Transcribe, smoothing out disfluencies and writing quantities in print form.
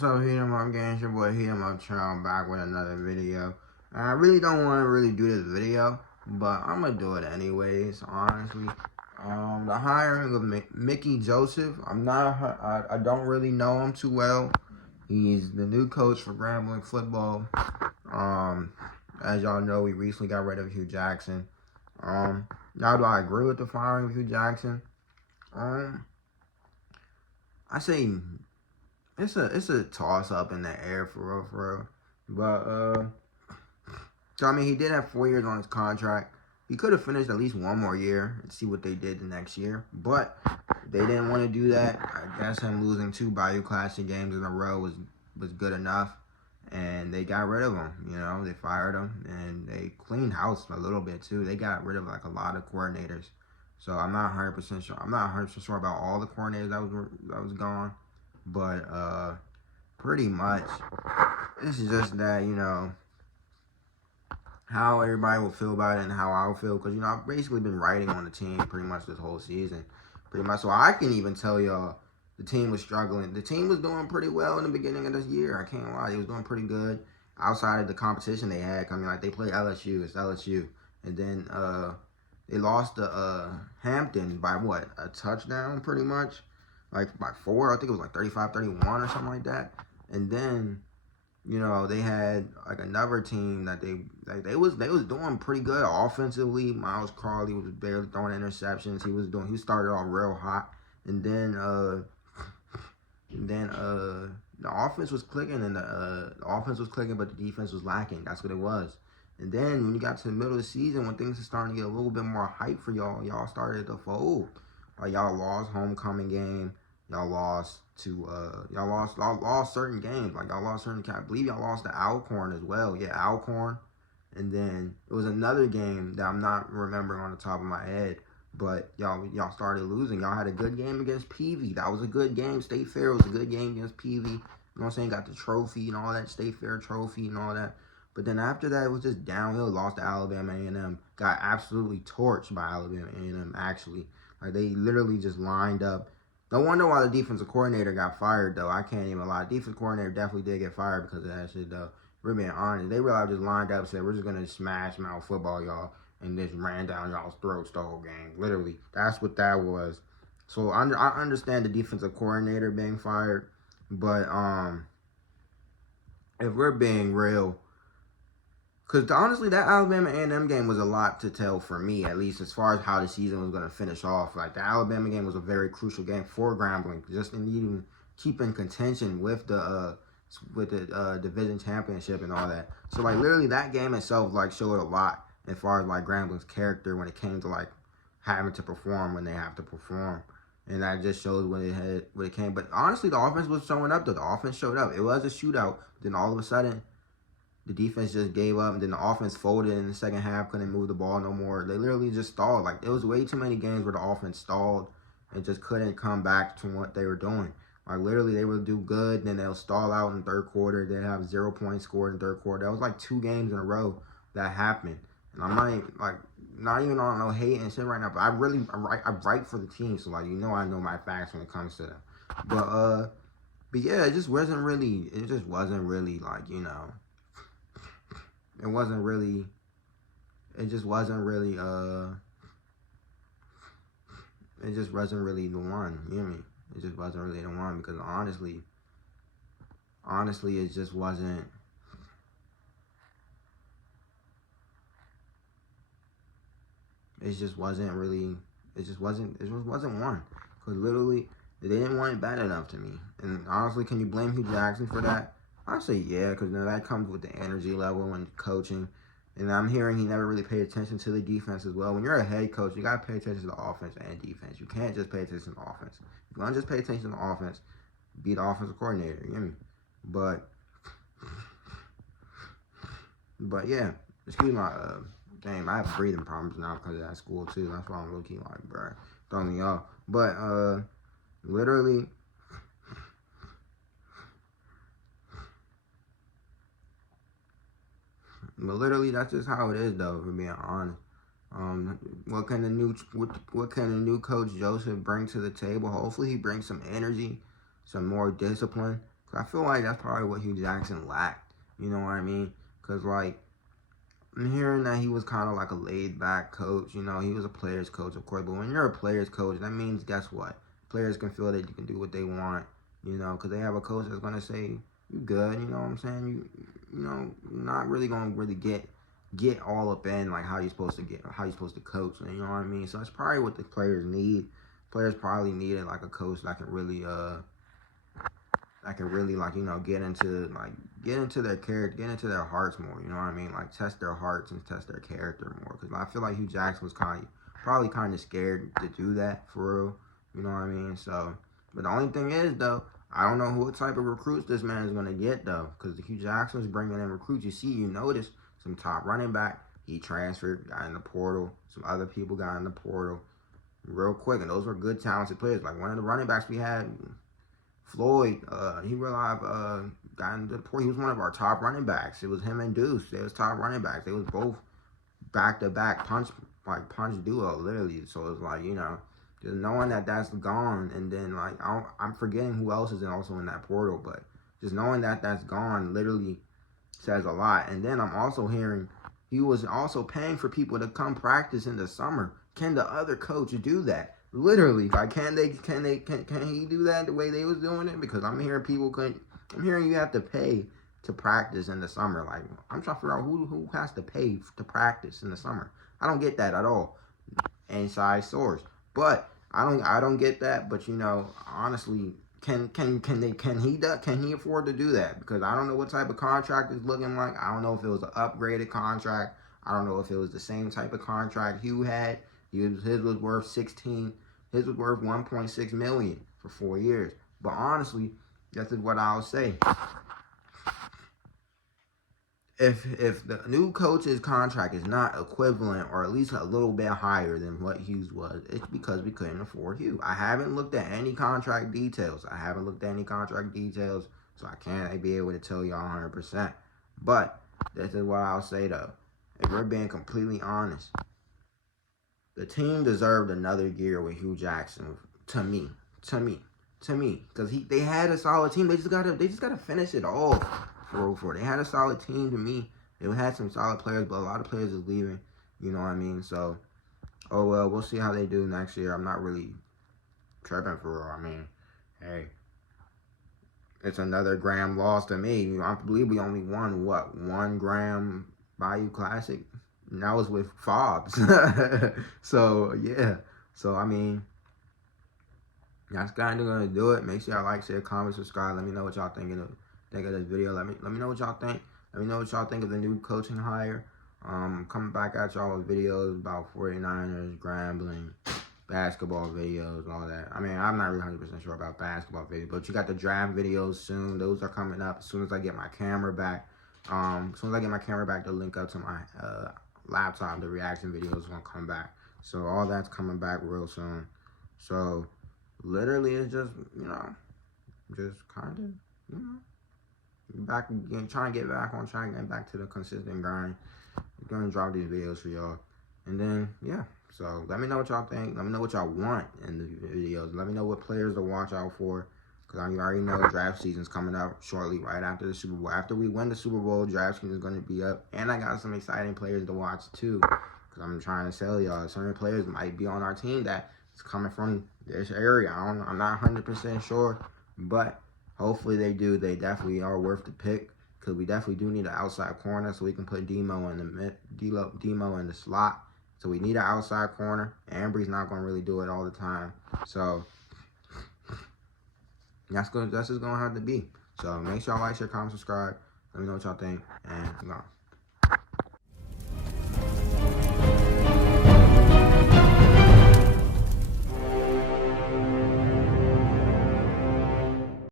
What's up, Heat 'em Up Gang? It's your boy Heat 'em Up Channel back with another video. I really don't want to do this video, but I'm gonna do it anyways. Honestly, the hiring of Mickey Joseph. I don't really know him too well. He's the new coach for Grambling football. As y'all know, we recently got rid of Hugh Jackson. Now do I agree with the firing of Hugh Jackson? I say it's a toss up in the air for real. But so I mean, he did have 4 years on his contract. He could have finished at least one more year and see what they did the next year. But they didn't want to do that. I guess him losing 2 Bayou Classic games in a row was good enough. And they got rid of him. You know, they fired him and they cleaned house a little bit too. They got rid of like a lot of coordinators. So I'm not 100% sure. I'm not 100% sure about all the coordinators that was gone. But pretty much this is just that, you know, how everybody will feel about it and how I will feel, because, you know, I've basically been writing on the team pretty much this whole season, pretty much. So I can even tell y'all the team was struggling. The team was doing pretty well in the beginning of this year. I can't lie, they was doing pretty good outside of the competition they had. I mean, like, they played LSU. It's LSU, and then they lost to Hampton by what, a touchdown, pretty much, like by 4. I think it was like 35-31 or something like that. And then, you know, they had like another team that they was doing pretty good offensively. Miles Crawley was barely throwing interceptions. He started off real hot, and then the offense was clicking, and the offense was clicking, but the defense was lacking. That's what it was. And then when you got to the middle of the season, when things are starting to get a little bit more hype for y'all started to fold. Like, y'all lost homecoming game. Y'all lost to y'all lost certain games. Like, y'all lost certain, I believe y'all lost to Alcorn as well. Yeah, Alcorn. And then it was another game that I'm not remembering on the top of my head, but y'all started losing. Y'all had a good game against Peavy. That was a good game. State Fair was a good game against Peavy. You know what I'm saying? Got the trophy and all that, State Fair trophy and all that. But then after that, it was just downhill. Lost to Alabama A&M. Got absolutely torched by Alabama A&M, actually. Like, they literally just lined up. No wonder why the defensive coordinator got fired, though. I can't even lie. The defensive coordinator definitely did get fired because of that shit, though. We're being honest. They really just lined up and said, we're just going to smash mouth football, y'all, and just ran down y'all's throats the whole game. Literally. That's what that was. So I understand the defensive coordinator being fired, but if we're being real, because honestly, that Alabama A&M game was a lot to tell for me, at least as far as how the season was going to finish off. Like, the Alabama game was a very crucial game for Grambling, just in even keeping contention with the division championship and all that. So, like, literally that game itself, like, showed a lot as far as, like, Grambling's character when it came to, like, having to perform when they have to perform. And that just shows when it came. But honestly, the offense was showing up, though. The offense showed up. It was a shootout. Then all of a sudden, the defense just gave up, and then the offense folded in the second half, couldn't move the ball no more. They literally just stalled. Like, there was way too many games where the offense stalled and just couldn't come back to what they were doing. Like, literally, they would do good, then they'll stall out in the third quarter. They'd have 0 points scored in the third quarter. That was like 2 games in a row that happened. And I'm not even on no hate and shit right now, but I write for the team, so, like, you know, I know my facts when it comes to them. But yeah, it just wasn't really, like, you know, it just wasn't really, the one, you know what I mean? It just wasn't really the one, because honestly, it just wasn't, one. Because literally, they didn't want it bad enough to me. And honestly, can you blame Hugh Jackson for that? I say yeah, because, you know, that comes with the energy level and coaching. And I'm hearing he never really paid attention to the defense as well. When you're a head coach, you got to pay attention to the offense and defense. You can't just pay attention to the offense. If you want to just pay attention to the offense, be the offensive coordinator. You know what I mean? But yeah, excuse my game. I have breathing problems now because of that school too. That's why I'm looking like, bro, throwing me off. But literally, that's just how it is, though. If we're being honest. What can the new coach Joseph bring to the table? Hopefully, he brings some energy, some more discipline. Cause I feel like that's probably what Hugh Jackson lacked. You know what I mean? Cause like I'm hearing that he was kind of like a laid-back coach. You know, he was a player's coach, of course. But when you're a player's coach, that means guess what? Players can feel that you can do what they want. You know, because they have a coach that's gonna say you good. You know what I'm saying? You know, not really gonna really get all up in like how you're supposed to coach. You know what I mean? So that's probably what the players need. Players probably needed like a coach that can really like, you know, get into their character, get into their hearts more. You know what I mean? Like test their hearts and test their character more. Because I feel like Hugh Jackson was probably kind of scared to do that for real. You know what I mean? So, but the only thing is though, I don't know what type of recruits this man is gonna get though. Because Hugh Jackson's bringing in recruits. You notice some top running back, he transferred, got in the portal. Some other people got in the portal real quick, and those were good, talented players. Like one of the running backs we had, Floyd, he got in the portal. He was one of our top running backs. It was him and Deuce. They was top running backs. They was both back-to-back punch duo, literally. So it's like, you know, just knowing that that's gone, and then like I'm forgetting who else is also in that portal, but just knowing that that's gone literally says a lot. And then I'm also hearing he was also paying for people to come practice in the summer. Can the other coach do that? Literally, like can he do that the way they was doing it? Because I'm hearing you have to pay to practice in the summer. Like I'm trying to figure out who has to pay to practice in the summer. I don't get that at all. Inside source, but I don't get that. But you know, honestly, can he afford to do that? Because I don't know what type of contract it's looking like. I don't know if it was an upgraded contract. I don't know if it was the same type of contract Hugh had. His was worth 16. His was worth 1.6 million for 4 years. But honestly, this is what I'll say. If the new coach's contract is not equivalent or at least a little bit higher than what Hughes was, it's because we couldn't afford Hugh. I haven't looked at any contract details. So I can't be able to tell y'all 100%. But this is what I'll say though. If we're being completely honest, the team deserved another year with Hugh Jackson. To me, because they had a solid team. They just gotta finish it off. For they had a solid team to me. They had some solid players, but a lot of players is leaving. You know what I mean? So, oh well, we'll see how they do next year. I'm not really tripping for real. I mean, hey, it's another Graham loss to me. You know, I believe we only won one Graham Bayou Classic, and that was with Fobbs. So yeah. So I mean, that's kind of gonna do it. Make sure y'all like, share, comment, subscribe. Let me know what y'all think of this video. Let me know what y'all think. Let me know what y'all think of the new coaching hire. Coming back at y'all with videos about 49ers, Grambling, basketball videos, all that. I mean, I'm not really 100% sure about basketball videos, but you got the draft videos soon. Those are coming up as soon as I get my camera back. To link up to my laptop, the reaction videos gonna come back. So all that's coming back real soon. So literally, it's just, you know, just kind of, you know, back again, trying to get back on track and back to the consistent grind. I'm gonna drop these videos for y'all, and then yeah. So let me know what y'all think. Let me know what y'all want in the videos. Let me know what players to watch out for, because I already know draft season's coming up shortly, right after the Super Bowl. After we win the Super Bowl, draft season is gonna be up, and I got some exciting players to watch too, because I'm trying to sell y'all. Certain players might be on our team that is coming from this area. I'm not 100% sure, but hopefully they do. They definitely are worth the pick, because we definitely do need an outside corner so we can put Demo in the slot. So we need an outside corner. Ambry's not going to really do it all the time. So that's just going to have to be. So make sure y'all like, share, comment, subscribe. Let me know what y'all think. And I'm gone.